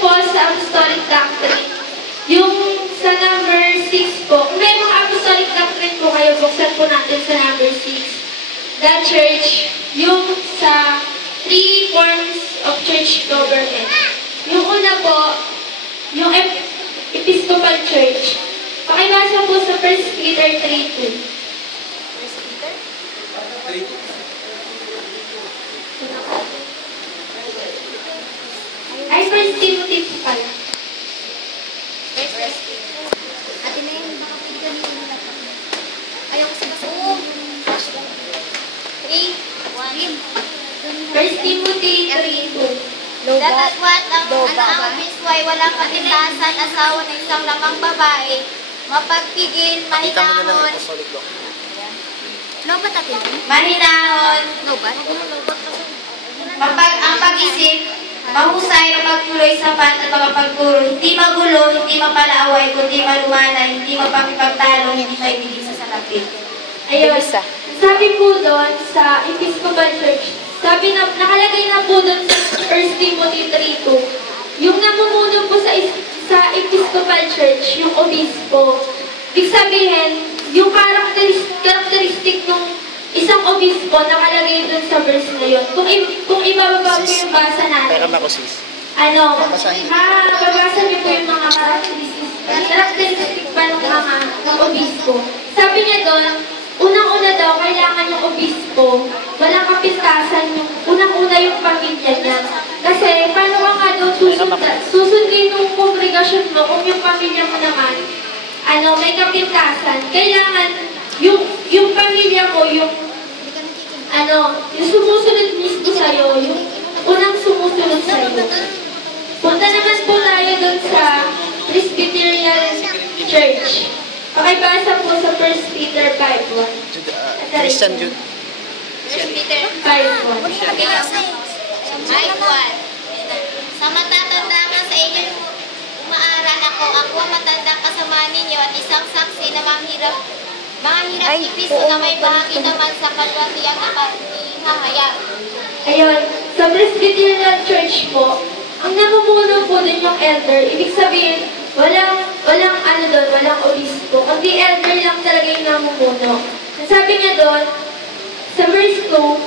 po sa apostolic doctrine, yung sa number 6 po, kung may mga apostolic doctrine po kayo, buksan po natin sa number 6. The church, yung sa 3 forms of church government. Yung una po, yung Episcopal Church. Pakibasa po sa 1 Peter 3:2. 1 Peter? 3:2. Ay, 1 Timothy po pala. Ate na yun, baka pagdanin nila. Ayaw ko sa oo. 3, 1. 1 Timothy 3:2. Datagwat ang bisway walang katintasan asawa ng isang lamang babae, mapagpigil, mahinahon. Lobat atin? Mahinahon. Lobat? Ang pag-isip, mahusay, mapagtuloy sa at makapagpuro, hindi magulo, hindi mapalaaway, kundi malumana, hindi mapakipagtalo, hindi maibilig sa salapit. Ayun. Sabi po doon sa Episcopal Church, sabi na, nakalagay na po doon sa 1 Timothy 3:2, yung namumuno po sa Episcopal Church, yung obispo. Ibig sabihin, yung karakteristik ng isang obispo nakalagay doon sa verse na yun. Kung ibababa po yung basa natin, babasa niyo po yung mga karakteristik pa ng mga obispo. Sabi niya doon, unang-una daw, kailangan yung obispo, walang kapintasan, unang-una yung pamilya niya. Kasi, paano ka nga daw susundin ng kongregasyon mo kung yung pamilya mo naman, may kapintasan. Kailangan, yung pamilya ko, yung sumusunod mismo sa'yo, yung unang sumusunod sa'yo. Punta naman po tayo doon sa Presbyterian Church. Pakibasa po sa 1 Peter 5:1. Christian Jude. 1 Peter 5:1. Ay, 1. Sa matatanda nga sa inyo, umaaral ako ang matandang kasama ninyo at isang saksi na mahirap ipiso na may bahagi naman sa kalwati at hahayag. Ayun, sa Presbyterian Church po, ang namumuno po din yung elder, ibig sabihin, walang obispo, kundi elder lang talaga yung namumuno. Sabi niya doon, sa verse 2,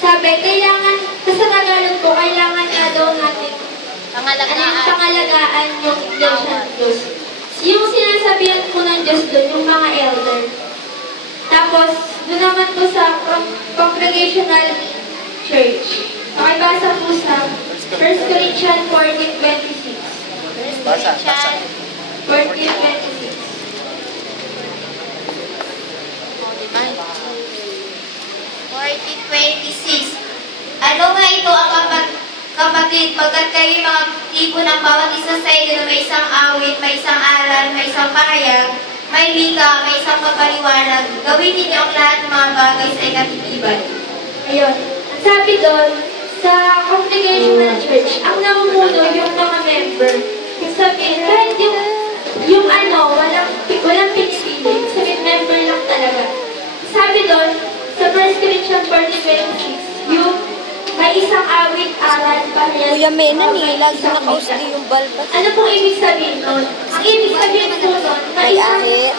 sabi, kailangan, sa Tagalog po, kailangan nga daw natin pangalagaan yung Iglesia ng Diyos. Yung sinasabihan po ng Diyos doon, yung mga elder. Tapos, doon naman po sa Congregational Church. Pakibasa po sa 1 Corinthians 14:26. Basa. 14:26. 14:26. Ano nga ito ang kapatid, pagkat kayo mga tipo ng bawat isa sa inyo na may isang awit, may isang aral, may isang pahayag, may wika, may isang pagpaliwanag, gawin ninyo ang lahat ng mga bagay sa ikatitibay. Ayun. Sabi doon, sa Congregational Church, ang namumuno yung mga member. Yung sabihin, kahit walang pinipili, sabihin, member lang talaga. Sabi doon, sa 1 Corinthians 14:26, yung may isang awit, aral, pahayag. Kuya Mena, lagi nakausli yung balbas. Ano pong ibig sabihin doon? Ang ibig sabihin po doon, May ahit.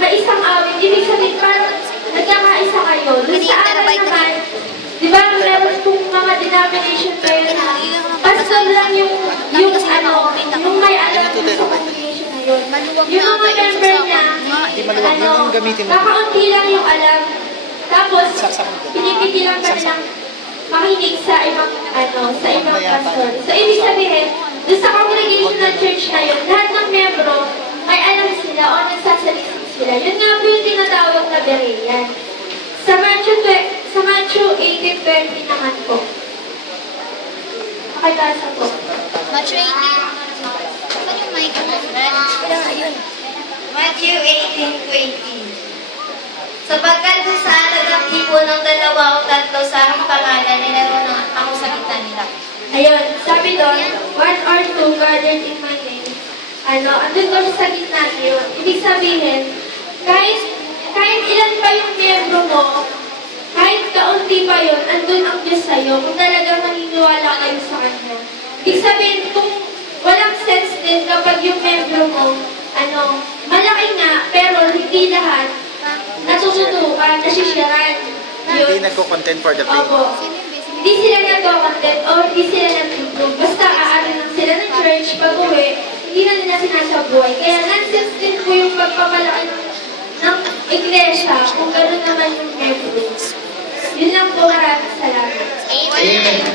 may isang awit, ibig sabihin parang nagkakaisa kayo. Doon sa aral naman, di ba meron pong mga denomination kayo na pastor lang yung may alam sa congregation na yun. Yung mga member niya, kakaunti lang yung alam. Tapos, pinipigilan ka nilang makinig sa ibang pastor. So, ibig sabihin, doon sa congregational church na yun, lahat ng membro, may alam sila o nagsasalisin sila. Yun nga po yung tinatawag na Berean. Sa Matthew 18:20 naman po. Pakibasa po. Matthew 18. Ano yung mic mo? Matthew 18:20. Sapagkat kung sa alag ang tipo ng 2 o 3 sa aking pangalan, nilaroon ako sa gitna nila. Ayun, sabi doon, 1 or 2 gathered in my name. Andun ko sa gitna niyo. Ibig sabihin, kahit ilan pa yung miyembro mo, kahit kaunti pa yun, andun ang Diyos sa'yo, kung talagang maniniwala kayo sa Kanya. Ibig sabihin, kung wala malaki nga, pero hindi lahat natututukan, nasisyaran. Hindi nagko-content for the faith. Opo. Hindi sila nagko-content o hindi sila nag-improve. Basta aano lang sila ng church, pag-uwi, hindi na nila sinasabuhay. Kaya nonsense din po yung pagpapalaki ng iglesia kung gano'n naman yung members. Yun lang po, maraming salamat. Amen.